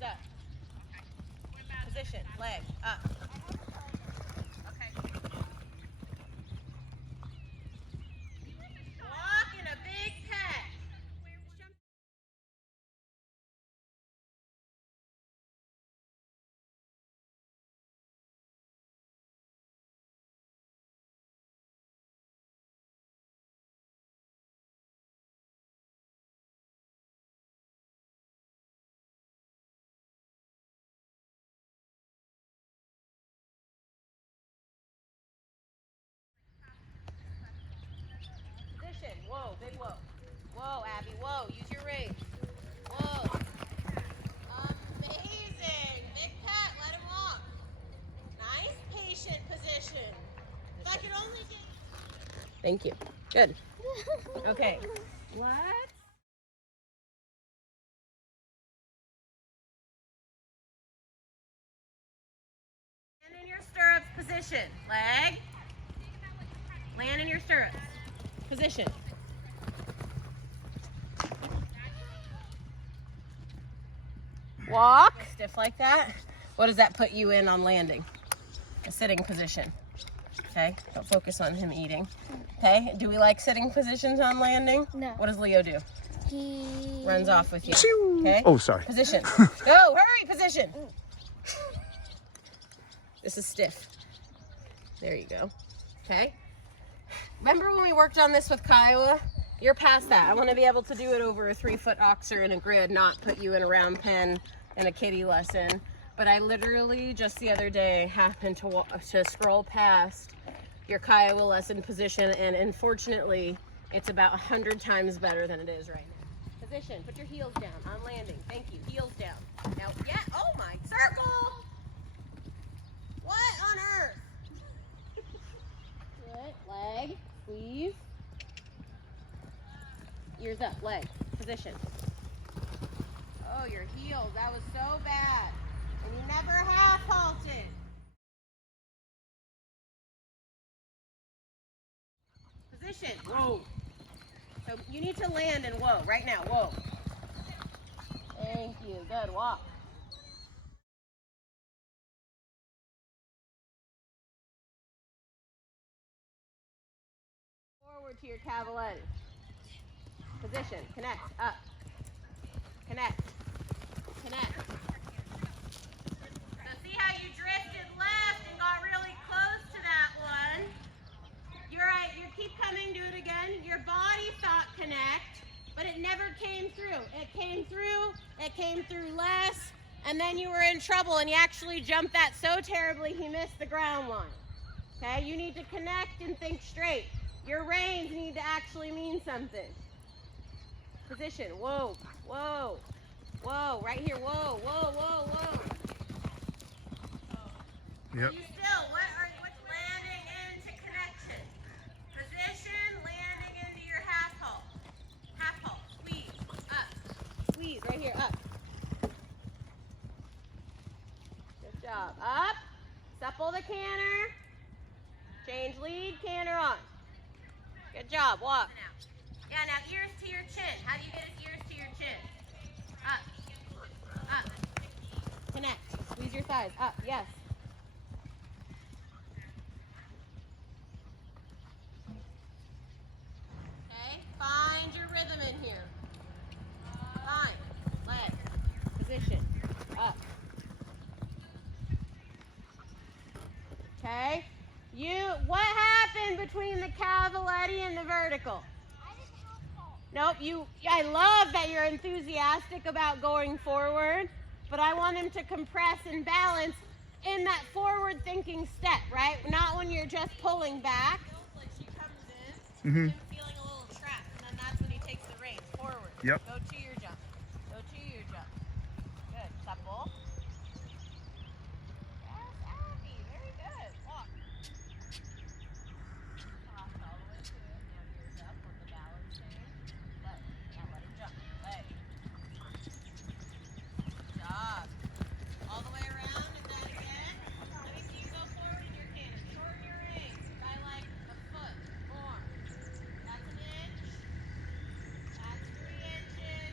Ears up. Position, leg up. Okay. Walk in a big pet. Whoa, big whoa. Whoa, Abby, whoa, use your range. Whoa. Amazing. Big pet, let him walk. Nice patient position. If I could only get... Thank you. Good. Okay. What? Land in your stirrups position. Leg. Land in your stirrups. Position. Walk. Stiff like that. What does that put you in on landing? A sitting position. Okay, don't focus on him eating. Okay, do we like sitting positions on landing? No. What does Leo do? He Runs off with you. Okay? Oh, sorry. Position. Go, hurry, position. This is stiff. There you go. Okay. Remember when we worked on this with Kiowa? You're past that. I want to be able to do it over a 3-foot oxer in a grid, not put you in a round pen in a kiddie lesson. But I literally just the other day happened to scroll past your Kiowa lesson position, and unfortunately, it's about 100 times better than it is right now. Position. Put your heels down on landing. Thank you. Heels down. Now, yeah. Oh my circle. What on earth? Good. Leg. Squeeze. Ears up. Leg. Position. Oh, your heels. That was so bad. And you never half halted. Position. Whoa. So you need to land and whoa. Right now. Whoa. Thank you. Good. Walk. Forward to your cavaletti. Position. Connect. Up. Connect. Connect. So see how you drifted left and got really close to that one? You're right. You keep coming. Do it again. Your body thought connect, but it never came through. It came through. It came through less, and then you were in trouble, and you actually jumped that so terribly he missed the ground line. Okay? You need to connect and think straight. Your reins need to actually mean something. Position. Whoa. Whoa. Whoa. Right here. Whoa. Whoa. Whoa. Whoa. Yep. You still, what's landing into connection? Position, landing into your half halt. Half halt. Squeeze. Up. Squeeze. Right here. Up. Good job. Up. Supple the canter. Change lead. Canter on. Good job. Walk. Yeah, now ears to your chin. How do you get his ears to your chin? Up. Up. Connect. Squeeze your thighs. Up. Yes. Okay. Find your rhythm in here. Find. Leg. Position. Up. Okay. What happened between the cavaletti and the vertical? Nope, I love that you're enthusiastic about going forward, but I want him to compress and balance in that forward thinking step, right? Not when you're just pulling back. Like she comes in, him feeling a little trapped, and then that's when he takes the reins forward. Yep. Go to your jump. Go to your jump. Good. Supple. Yes, Abby. Very good. Walk. Toss all the way to it. Now ears up with the balance chain. Leg. Now let him jump. Leg. Good job. All the way around and then again. Let me see you go forward in your cannon. Shorten your reins by like a foot more. That's an inch. That's 3 inches.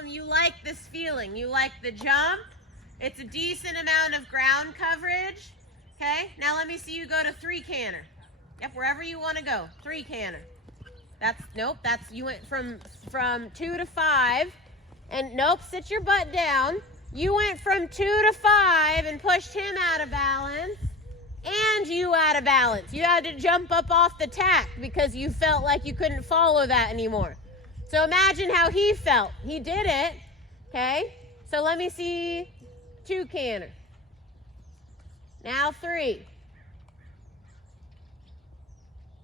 him you like this feeling. You like the jump. It's a decent amount of ground coverage. Okay, now let me see you go to 3-canter. Yep, wherever you want to go. 3-canter. You went from 2 to 5. And nope, sit your butt down. You went from 2 to 5 and pushed him out of balance. And you out of balance. You had to jump up off the tack because you felt like you couldn't follow that anymore. So imagine how he felt. He did it, okay? So let me see 2-canter. Now 3.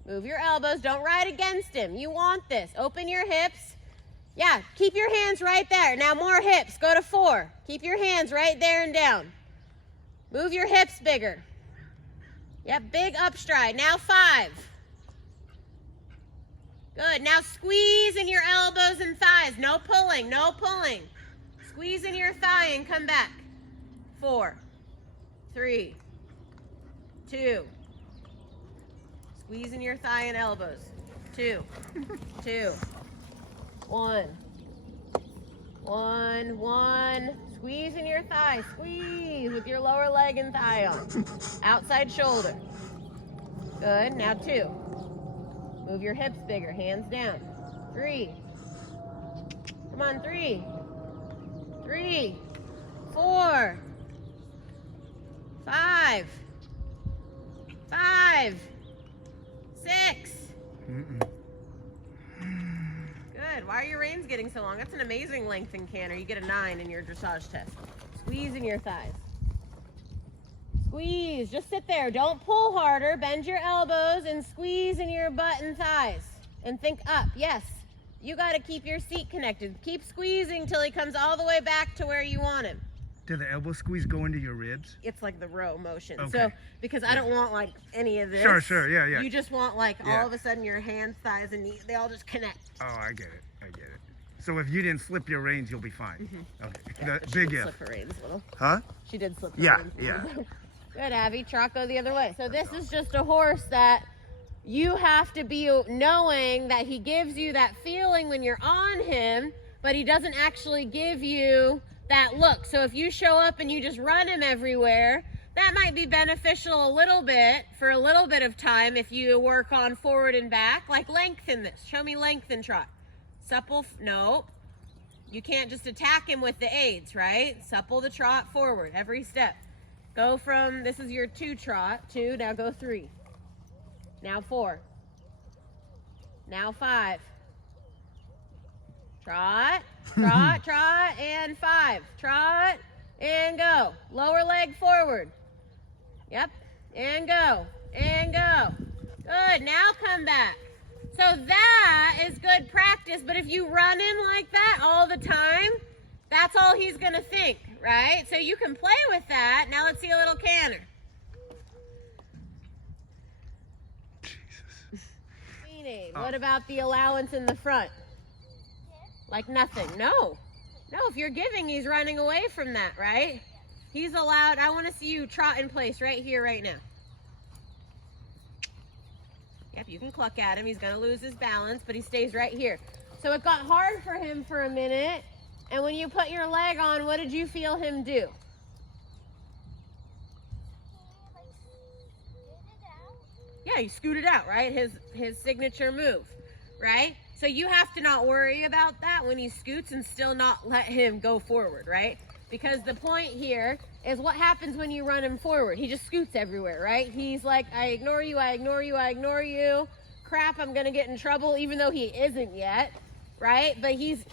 Move your elbows. Don't ride against him. You want this. Open your hips. Yeah, keep your hands right there. Now more hips. Go to 4. Keep your hands right there and down. Move your hips bigger. Yep, big upstride. Now 5. Good. Now squeeze in your elbows and thighs. No pulling, no pulling. Squeeze in your thigh and come back. 4, 3, 2. Squeeze in your thigh and elbows. 2, 2, 1. 1, 1. Squeeze in your thigh. Squeeze with your lower leg and thigh on. Outside shoulder. Good. Now 2. Move your hips bigger. Hands down. 3. Come on, 3. 3, 4, 5, 5, 6. Good. Why are your reins getting so long? That's an amazing length in canter. You get a 9 in your dressage test. Squeeze in your thighs. Squeeze. Just sit there. Don't pull harder. Bend your elbows and squeeze in your butt and thighs. And think up. Yes. You got to keep your seat connected. Keep squeezing till he comes all the way back to where you want him. Do the elbow squeeze go into your ribs? It's like the row motion. Okay. So, because I don't want like any of this. Sure, yeah. You just want like all of a sudden your hands, thighs, and knees, they all just connect. Oh, I get it. So if you didn't slip your reins, you'll be fine. Okay. Yeah, The big she did if. slip her reins a little. Huh? She did slip her reins a Yeah. little. Good, Abby. Trot go the other way. So this is just a horse that you have to be knowing that he gives you that feeling when you're on him, but he doesn't actually give you that look. So if you show up and you just run him everywhere, that might be beneficial a little bit for a little bit of time if you work on forward and back, like lengthen this. Show me lengthen trot. Supple, no. You can't just attack him with the aids, right? Supple the trot forward every step. Go from, this is your 2 trot, 2, now go 3. Now 4. Now 5. Trot, trot, trot, and 5. Trot, and go. Lower leg forward. Yep, and go, and go. Good, now come back. So that is good practice, but if you run him like that all the time, that's all he's gonna think, right? So you can play with that. Now let's see a little canter. What about the allowance in the front? Like nothing. No, if you're giving, he's running away from that, right? He's allowed. I want to see you trot in place right here, right now. Yep, you can cluck at him. He's going to lose his balance, but he stays right here. So it got hard for him for a minute, and when you put your leg on, what did you feel him do? Yeah, he scooted out, right? His signature move, right? So you have to not worry about that when he scoots and still not let him go forward, right? Because the point here is what happens when you run him forward. He just scoots everywhere, right? He's like, I ignore you, I ignore you, I ignore you. Crap, I'm gonna get in trouble, even though he isn't yet, right? But he's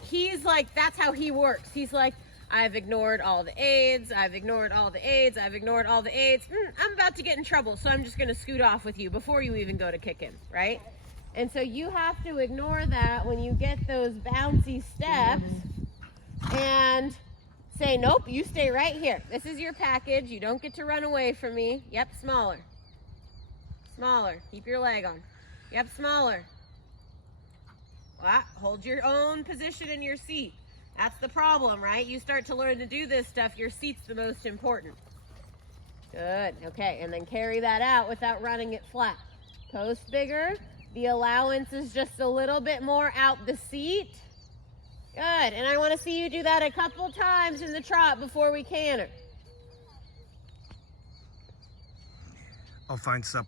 like, that's how he works. He's like, I've ignored all the aids, I've ignored all the aids, I've ignored all the aids. I'm about to get in trouble, so I'm just gonna scoot off with you before you even go to kick him, right? And so you have to ignore that when you get those bouncy steps and say, nope, you stay right here. This is your package. You don't get to run away from me. Yep, smaller. Smaller. Keep your leg on. Yep, smaller. Hold your own position in your seat. That's the problem, right? You start to learn to do this stuff, your seat's the most important. Good. Okay, and then carry that out without running it flat. Post bigger. The allowance is just a little bit more out the seat. Good, and I want to see you do that a couple times in the trot before we canter. I'll find supper.